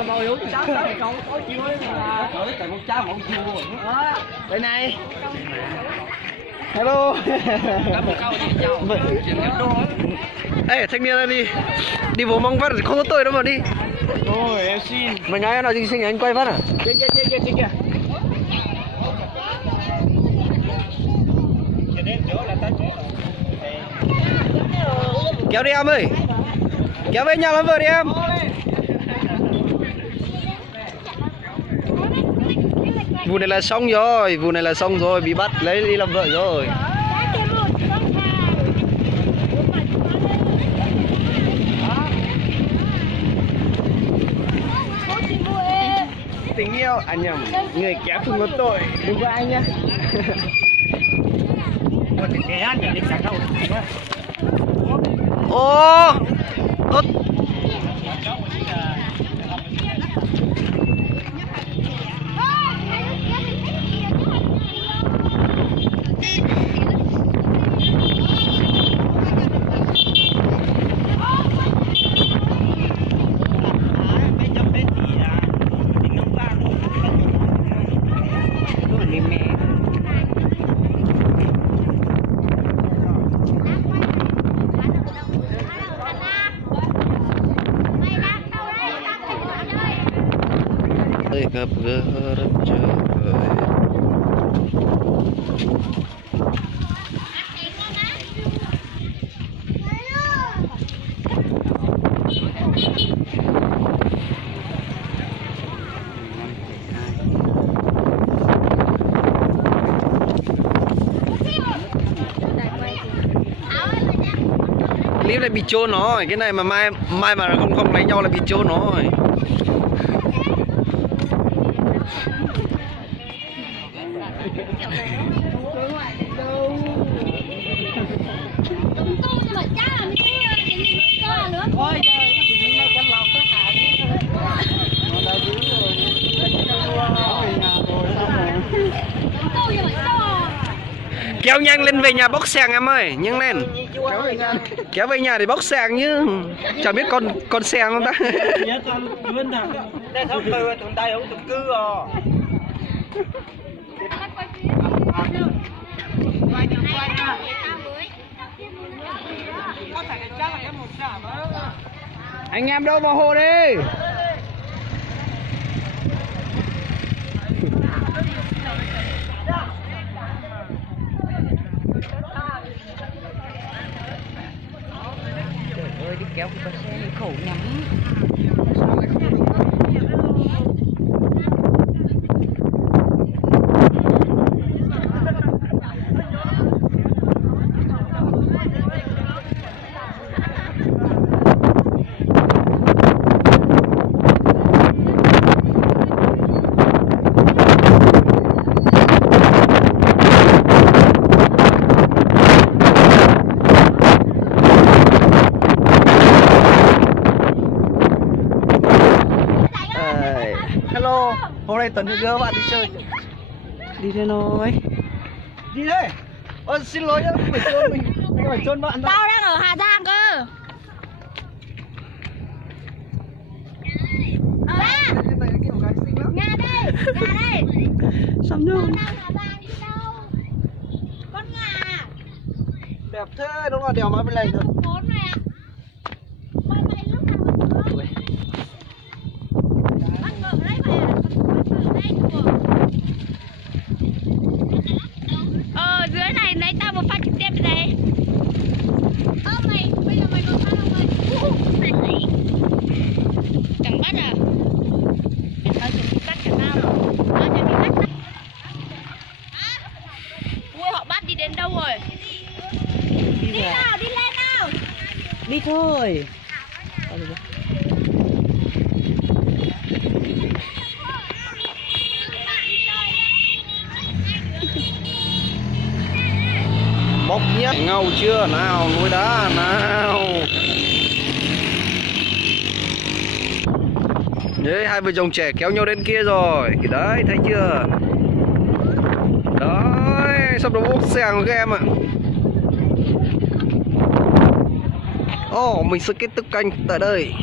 là màu yếu cháu cậu có chiêu ấy mà. Ở tại một cháu một chiêu luôn. Đây này. Hello. Một câu đi cháu. Ê thanh niên đi. Đi vô mong vắt không có tôi đâu mà đi. Thôi em xin. Mày nói nào xin anh quay vắt à? Trên kia. Kéo đi em ơi. Kéo về nhà làm vợ đi em. Vụ này là xong rồi, bị bắt lấy đi làm vợ rồi. Tình yêu, à nhầm, người kéo không có tội, đừng có anh nhá. Ô, gặp gỡ rất chờ đợi. Clip này bị trôn nó, cái này mà mai mà không đánh nhau là bị trôn nó rồi. Kéo nhanh lên về nhà bóc xèng em ơi, nhanh lên. Kéo về nhà để bóc xèng chứ. Chẳng biết con xèng không ta. Đây không từ tụi tay không tụi cư rồi. Anh em đâu vào hồ đi. Trời ơi, đi kéo cái con xe khổ nhắm. Hello, hôm nay Tuấn đưa bạn đi chơi. Đi đây rồi. Đi đây. Ôi xin lỗi nhá, phải chôn mình. Anh phải chôn bạn. Tao đang ở Hà Giang cơ. Nga đây. Xong đâu? Con đang Hà Giang đi đâu? Con Nga. Đẹp thế, đúng là đèo mà bên này thôi. Bốn này ạ. Mày lúc nào mà xuống? Bắt ngựa đấy mày à? Bắt ngựa đây chùa. Dưới này lấy tao một phát trực tiếp đây này. Mày, bây giờ mày còn phát không mày? Chẳng bắt à? Tao chỉ bắt cả tao rồi. Tao chỉ bị bắt. Ui, họ bắt đi đến đâu rồi? Đi nào, đi lên nào. Đi thôi. Bốc nhét ngầu chưa nào, núi đá nào. Đấy, hai vợ chồng trẻ kéo nhau đến kia rồi. Đấy, thấy chưa? Đấy, sắp được bốc xèng rồi các em ạ. Ồ, mình sẽ kết thúc kênh tại đây.